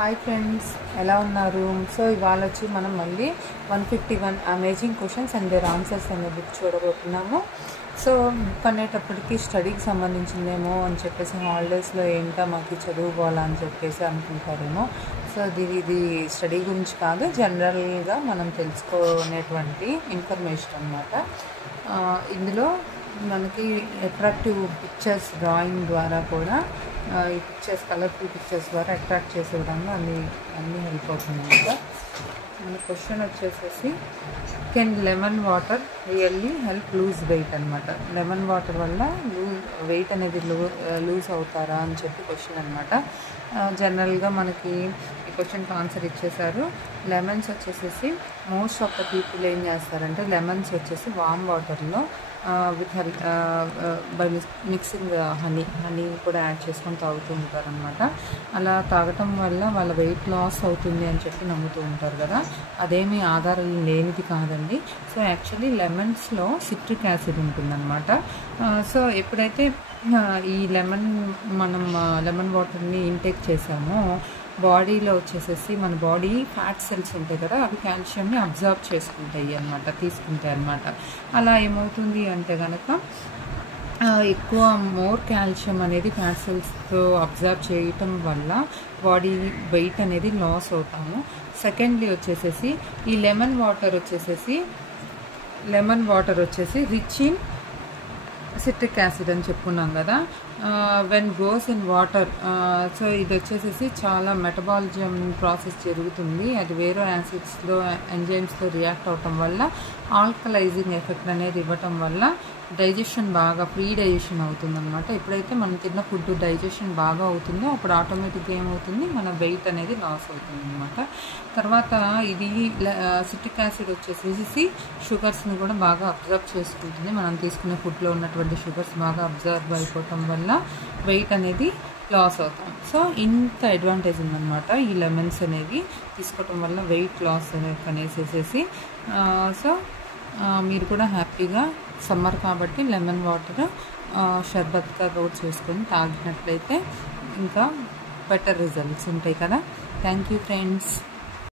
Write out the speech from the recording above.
Hi friends, ఎలా ఉన్నారు? So ఇవాళ వచ్చి మనం మళ్ళీ 151 amazing questions and their answers అనే బుక్ చూడబోతున్నాము. సో బుక్ అనేటప్పటికి స్టడీకి సంబంధించిందేమో అని చెప్పేసి హాలిడేస్లో ఏంటో మాకు చదువుకోవాలా అని చెప్పేసి అనుకుంటారేమో. సో ఇది స్టడీ గురించి కాదు, జనరల్గా మనం తెలుసుకునేటువంటి ఇన్ఫర్మేషన్ అన్నమాట. ఇందులో మనకి అట్రాక్టివ్ పిక్చర్స్ డ్రాయింగ్ ద్వారా కూడా ఈ పిక్చర్స్ కలర్ఫుల్ పిక్చర్స్ ద్వారా అట్రాక్ట్ చేసే విధంగా అన్నీ హెల్ప్ అవుతుంది అనమాట. మన క్వశ్చన్ వచ్చేసేసి can lemon water really help lose weight అనమాట. లెమన్ వాటర్ వల్ల వెయిట్ అనేది లూజ్ అవుతారా అని చెప్పి క్వశ్చన్ అనమాట. జనరల్గా మనకి ఈ క్వశ్చన్కి ఆన్సర్ ఇచ్చేసారు. లెమన్స్ వచ్చేసేసి మోస్ట్ ఆఫ్ ద పీపుల్ ఏం చేస్తారంటే లెమన్స్ వచ్చేసి వామ్ వాటర్లో విత్ బై మిక్సింగ్ హనీ కూడా యాడ్ చేసుకొని తాగుతూ ఉంటారనమాట. అలా తాగటం వల్ల వాళ్ళ వెయిట్ లాస్ అవుతుంది అని చెప్పి నమ్ముతూ ఉంటారు కదా. అదేమీ ఆధారం లేనిది కాదండి. సో యాక్చువల్లీ లెమన్స్లో సిట్రిక్ యాసిడ్ ఉంటుందన్నమాట. సో ఎప్పుడైతే ఈ మనం లెమన్ వాటర్ని ఇంటేక్ చేసామో బాడీలో వచ్చేసేసి మన బాడీ ఫ్యాట్ సెల్స్ ఉంటాయి కదా, అవి కాల్షియంని అబ్జర్వ్ చేసుకుంటాయి అన్నమాట, తీసుకుంటాయి అన్నమాట. అలా ఏమవుతుంది అంటే కనుక ఎక్కువ మోర్ కాల్షియం అనేది ఫ్యాట్ సెల్స్తో అబ్జర్వ్ చేయటం వల్ల బాడీ వెయిట్ అనేది లాస్ అవుతాము. సెకండ్లీ వచ్చేసేసి ఈ లెమన్ వాటర్ వచ్చేసి రిచ్ ఇన్ సిట్రిక్ యాసిడ్ అని చెప్పుకున్నాం కదా. When goes in water, so ఇది వచ్చేసేసి చాలా మెటబాలిజం ప్రాసెస్ జరుగుతుంది. అది వేరే యాసిడ్స్లో ఎంజైమ్స్తో రియాక్ట్ అవటం వల్ల ఆల్కలైజింగ్ ఎఫెక్ట్ అనేది ఇవ్వటం వల్ల డైజెషన్ బాగా ఫ్రీ డైజెషన్ అవుతుంది అనమాట. ఎప్పుడైతే మనం తిన్న ఫుడ్ డైజెషన్ బాగా అవుతుందో అప్పుడు ఆటోమేటిక్గా ఏమవుతుంది, మన వెయిట్ అనేది లాస్ అవుతుంది అనమాట. తర్వాత ఇది సిట్రిక్ యాసిడ్ వచ్చేసేసి షుగర్స్ని కూడా బాగా అబ్జర్వ్ చేసుకుంటుంది. మనం తీసుకునే ఫుడ్లో ఉన్నటువంటి షుగర్స్ బాగా అబ్జర్వ్ అయిపోవటం వల్ల వెయిట్ అనేది లాస్ అవుతాం. సో ఇంత అడ్వాంటేజ్ ఉందన్నమాట ఈ లెమన్స్ అనేవి తీసుకోవటం వల్ల వెయిట్ లాస్ అనేసేసి. సో మీరు కూడా హ్యాపీగా సమ్మర్ కాబట్టి లెమన్ వాటర్ షర్బత్గా రోడ్ చేసుకొని తాగినట్లయితే ఇంకా బెటర్ రిజల్ట్స్ ఉంటాయి కదా. Thank you friends.